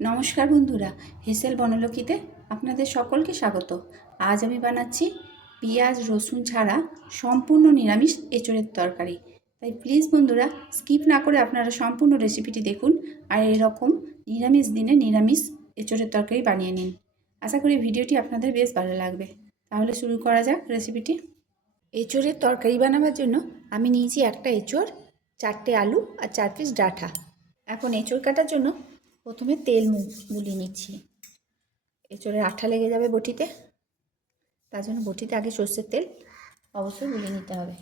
নমস্কার বন্ধুরা, হেসেল বনলকিতে আপনাদের সকলকে স্বাগত। আজ আমি বানাচ্ছি পেঁয়াজ রসুন ছাড়া সম্পূর্ণ নিরামিষ এঁচোড়ের তরকারি। তাই প্লিজ বন্ধুরা স্কিপ না করে আপনারা সম্পূর্ণ রেসিপিটি দেখুন আর এরকম নিরামিষ দিনে নিরামিষ এঁচোড়ের তরকারি বানিয়ে নিন। আশা করি ভিডিওটি আপনাদের বেশ ভালো লাগবে। তাহলে শুরু করা যাক রেসিপিটি। এঁচোড়ের তরকারি বানাবার জন্য আমি নিয়েছি একটা এঁচোড়, 4টে আলু আর 4 পিস ডাঁটা। এখন এঁচোড় কাটার জন্য প্রথমে তেল গুলিয়ে নিচ্ছি। এঁচোড়ের আঠা লেগে যাবে বটিতে, তার জন্য বটিতে আগে সর্ষের তেল অবশ্যই গুলিয়ে নিতে হবে।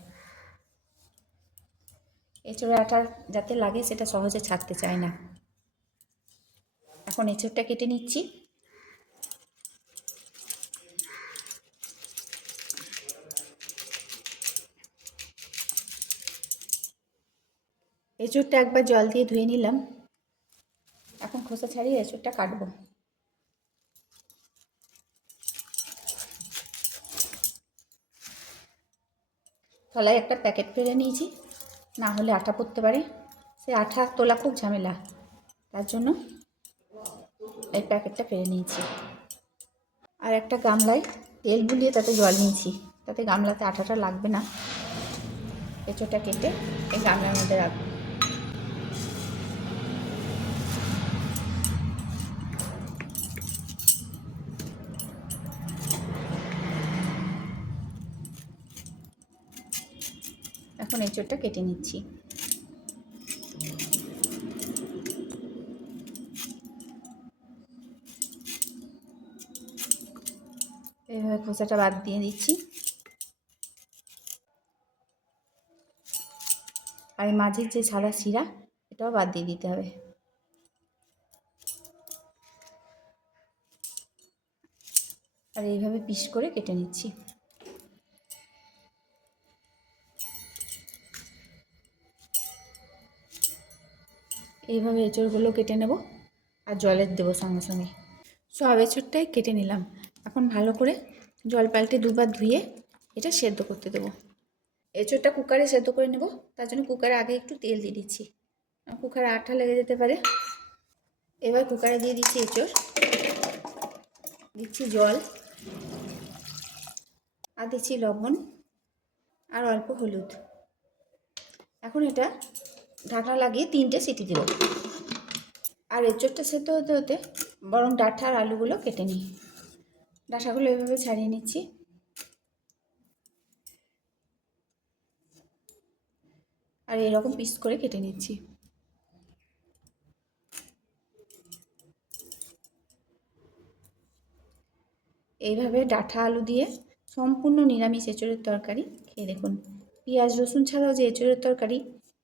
এঁচোড়ের আঠা যাতে লাগে সেটা সহজে ছাড়তে চায় না। এখন এঁচোড়টা কেটে নিচ্ছি। এঁচোড়টা একবার জল দিয়ে ধুয়ে নিলাম। এখন খোসা ছাড়িয়ে এঁচোড়টা কাটবো। তলায় একটা প্যাকেট ফেলে নিয়েছি, না হলে আঠা পড়তে পারে। সে আঠা তোলা খুব ঝামেলা, তার জন্য এই প্যাকেটটা ফেলে নিয়েছি। আর একটা গামলায় তেল বুলিয়ে তাতে জল নিয়েছি, তাতে গামলাতে আঠাটা লাগবে না। এঁচোড়টা কেটে এই গামলার মধ্যে রাখবো। এখন এঁচোড়টা কেটে নিচ্ছি। এইভাবে খোসাটা বাদ দিয়ে দিচ্ছি। আর এই মাঝের যে সাদা শিরা, এটাও বাদ দিয়ে দিতে হবে। আর এইভাবে পিস করে কেটে নিচ্ছি। এইভাবে এঁচোড়গুলো কেটে নেব আর জলের দেবো সঙ্গে সঙ্গে। সব এঁচোড়টাই কেটে নিলাম। এখন ভালো করে জল পাল্টে দুবার ধুয়ে এটা সেদ্ধ করতে দেবো। এঁচোড়টা কুকারে সেদ্ধ করে নেব, তার জন্য কুকারে আগে একটু তেল দিয়ে দিচ্ছি, কুকারে আঠা লেগে যেতে পারে। এবার কুকারে দিয়ে দিচ্ছি এঁচোড়, দিচ্ছি জল, আর দিচ্ছি লবণ আর অল্প হলুদ। এখন এটা ঢাকনা লাগিয়ে 3টে সিটি দেব। আর এঁচোড়টা সেদ্ধ হতে হতে বরং ডাঁটা আর আলুগুলো কেটে নিই। ডাঁটাগুলো এভাবে ছাড়িয়ে নিচ্ছি। আর এরকম পিস করে কেটে নিচ্ছি। এইভাবে ডাঁটা আলু দিয়ে সম্পূর্ণ নিরামিষ এঁচোড়ের তরকারি খেয়ে দেখুন। পেঁয়াজ রসুন ছাড়াও যে এঁচোড়ের তরকারি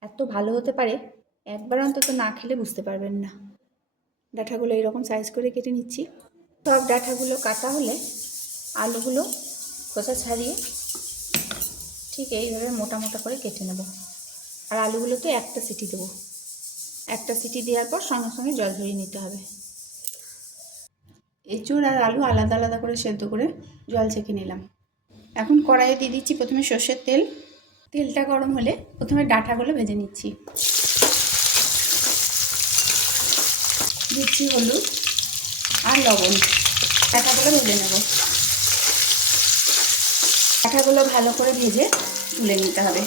এত ভালো হতে পারে, একবার অন্তত না খেলে বুঝতে পারবেন না। ডাঁটাগুলো এইরকম সাইজ করে কেটে নিচ্ছি। সব ডাঁটাগুলো কাটা হলে আলুগুলো খোসা ছাড়িয়ে ঠিক এইভাবে মোটা মোটা করে কেটে নেব। আর আলুগুলোতে একটা সিটি দেবো। একটা সিটি দেওয়ার পর সঙ্গে সঙ্গে জল ঝরিয়ে নিতে হবে। এঁচোড় আর আলু আলাদা আলাদা করে সেদ্ধ করে জল ছেঁকে নিলাম। এখন কড়াইয়ে দিয়ে দিচ্ছি প্রথমে সর্ষের তেল। তেলটা গরম হলে প্রথমে ডাঁটাগুলো ভেজে নিচ্ছি। দিচ্ছি হলুদ আর লবণ। ডাঁটাগুলো ভেজে নেব। ডাঁটাগুলো ভালো করে ভেজে তুলে নিতে হবে।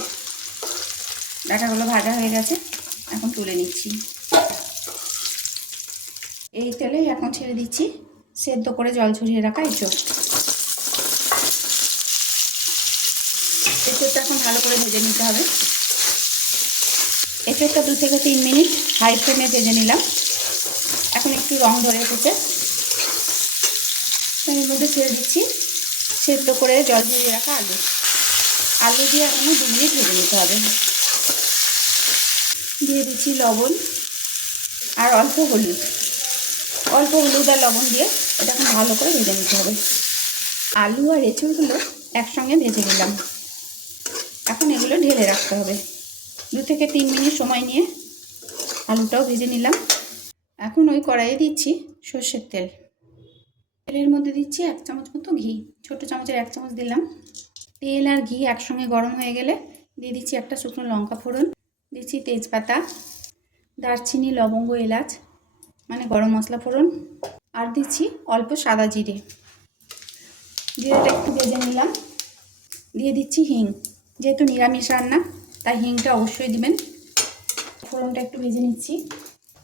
ডাঁটাগুলো ভাজা হয়ে গেছে, এখন তুলে নিচ্ছি। এই তেলেই এখন ছেড়ে দিচ্ছি সেদ্ধ করে জল ঝরিয়ে রাখা এঁচোড়। এঁচোড়টা এখন ভালো করে ভেজে নিতে হবে। এঁচোড়টা 2 থেকে 3 মিনিট হাই ফ্লেমে ভেজে নিলাম। এখন একটু রং ধরে এসেছে, এর মধ্যে ছেড়ে দিচ্ছি সেদ্ধ করে জল ঝরিয়ে রাখা আলু। আলু দিয়ে এখনো 2 মিনিট ভেজে নিতে হবে। দিয়ে দিচ্ছি লবণ আর অল্প হলুদ। অল্প হলুদ আর লবণ দিয়ে এটা এখন ভালো করে ভেজে নিতে হবে। আলু আর এঁচোড়গুলো একসঙ্গে ভেজে নিলাম। এখন এগুলো ঢেলে রাখতে হবে। 2 থেকে 3 মিনিট সময় নিয়ে আলুটাও ভেজে নিলাম। এখন ওই কড়াইয়ে দিচ্ছি সর্ষের তেল। তেলের মধ্যে দিচ্ছি 1 চামচ মতো ঘি। ছোট চামচের 1 চামচ দিলাম। তেল আর ঘি একসঙ্গে গরম হয়ে গেলে দিয়ে দিচ্ছি একটা শুকনো লঙ্কা ফোড়ন, দিচ্ছি তেজপাতা, দারচিনি, লবঙ্গ, এলাচ, মানে গরম মশলা ফোড়ন, আর দিচ্ছি অল্প সাদা জিরে। জিরেটা একটু ভেজে নিলাম। দিয়ে দিচ্ছি হিং, যেহেতু নিরামিষ রান্না তাই হিংটা অবশ্যই দিবেন। ফোড়নটা একটু ভেজে নিচ্ছি।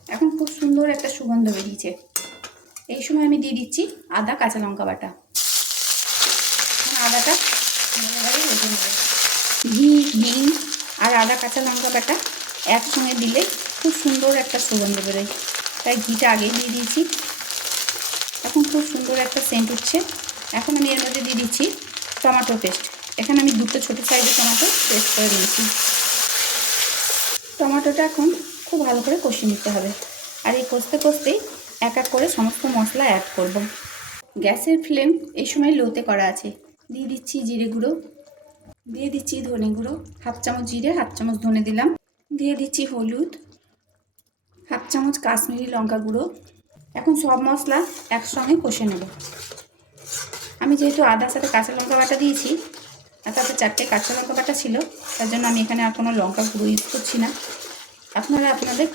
এখন খুব সুন্দর একটা সুগন্ধ বেরিয়েছে। এই সময় আমি দিয়ে দিচ্ছি আদা কাঁচা লঙ্কা বাটা। আদাটা ভালোভাবে ভেজে নেব। ঘি, হিং আর আদা কাঁচা লঙ্কা বাটা একসঙ্গে দিলে খুব সুন্দর একটা সুগন্ধ বেরোয়, তাই ঘিটা আগেই দিয়ে দিয়েছি। এখন খুব সুন্দর একটা সেন্ট উঠছে। এখন আমি এর মধ্যে দিয়ে দিচ্ছি টমেটো পেস্ট। এখানে আমি দুটো ছোটো সাইজের টমেটো পেস্ট করে দিয়েছি। টমেটোটা এখন খুব ভালো করে কষিয়ে নিতে হবে, আর এই কষতে কষতেই এক এক করে সমস্ত মশলা অ্যাড করব। গ্যাসের ফ্লেম এই সময় লোতে করা আছে। দিয়ে দিচ্ছি জিরে গুঁড়ো, দিয়ে দিচ্ছি ধনে গুঁড়ো, হাফ চামচ জিরে হাফ চামচ ধনে দিলাম। দিয়ে দিচ্ছি হলুদ, হাফ চামচ কাশ্মীরি লঙ্কা গুঁড়ো। এখন সব মশলা একসঙ্গে কষে নেব। আমি যেহেতু আদার সাথে কাঁচা লঙ্কা বাটা দিয়েছি, আর তাতে 4টে কাঁচা লঙ্কা বাটা ছিল, তার জন্য আমি এখানে আর কোনো লঙ্কা গুঁড়ো ইউজ করছি না। আপনারা আপনাদের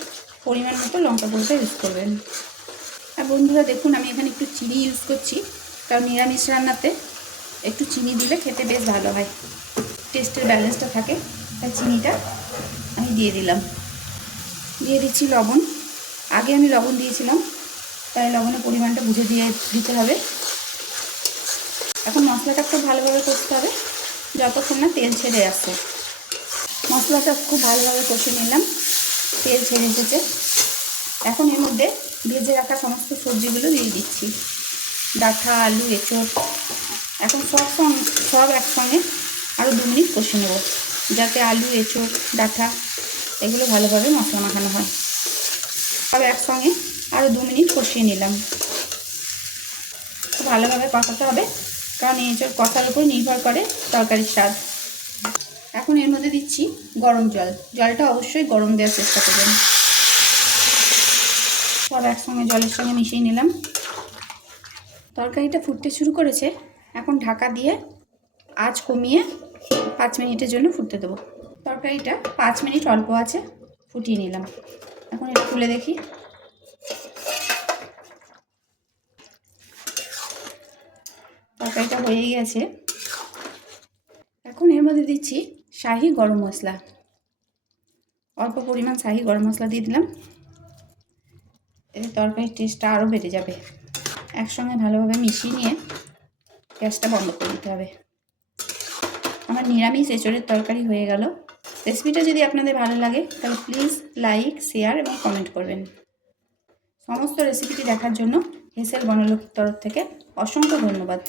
পরিমাণ মতো লঙ্কা গুঁড়োটা ইউজ করবেন। আর বন্ধুরা দেখুন, আমি এখানে একটু চিনি ইউজ করছি, কারণ নিরামিষ রান্নাতে একটু চিনি দিলে খেতে বেশ ভালো হয়, টেস্টের ব্যালেন্সটা থাকে, তাই চিনিটা আমি দিয়ে দিলাম। দিয়ে দিচ্ছি লবণ। আগে আমি লবণ দিয়েছিলাম, তাই লবণের পরিমাণটা বুঝে দিয়ে দিতে হবে। এখন মশলাটা খুব ভালোভাবে কষতে হবে যতক্ষণ না তেল ছেড়ে আসে। মশলাটা খুব ভালোভাবে কষে নিলাম, তেল ছেড়ে এসেছে। এখন এর মধ্যে ভেজে রাখা সমস্ত সবজিগুলো দিয়ে দিচ্ছি, ডাঁটা, আলু, এঁচোড়। এখন সব একসঙ্গে আরও 2 মিনিট কষে নেব, যাতে আলু, এঁচোড়, ডাঁটা এগুলো ভালোভাবে মশলা মাখানো হয়। সব একসঙ্গে আরও 2 মিনিট কষিয়ে নিলাম। খুব ভালোভাবে কষাতে হবে, কারণ এঁচোড় কষার উপর নির্ভর করে তরকারির স্বাদ। এখন এর মধ্যে দিচ্ছি গরম জল। জলটা অবশ্যই গরম দেওয়ার চেষ্টা করবেন। সব একসঙ্গে জলের সঙ্গে মিশিয়ে নিলাম। তরকারিটা ফুটতে শুরু করেছে। এখন ঢাকা দিয়ে আঁচ কমিয়ে 5 মিনিটের জন্য ফুটতে দেবো। তরকারিটা 5 মিনিট অল্প আছে ফুটিয়ে নিলাম। এখন এটা খুলে দেখি। তরকারিটা হয়েই গেছে। এখন এর মধ্যে দিচ্ছি শাহি গরম মশলা। অল্প পরিমাণ শাহি গরম মশলা দিয়ে দিলাম। এতে তরকারির টেস্টটা আরও বেড়ে যাবে। একসঙ্গে ভালোভাবে মিশিয়ে নিয়ে গ্যাসটা বন্ধ করে দিতে হবে। আমার নিরামিষ এঁচোড়ের তরকারি হয়ে গেল। রেসিপিটা যদি আপনাদের ভালো লাগে তাহলে প্লিজ লাইক, শেয়ার এবং কমেন্ট করবেন। সমস্ত রেসিপিটি দেখার জন্য হেসেল বনলক্ষ্মীর তরফ থেকে অসংখ্য ধন্যবাদ।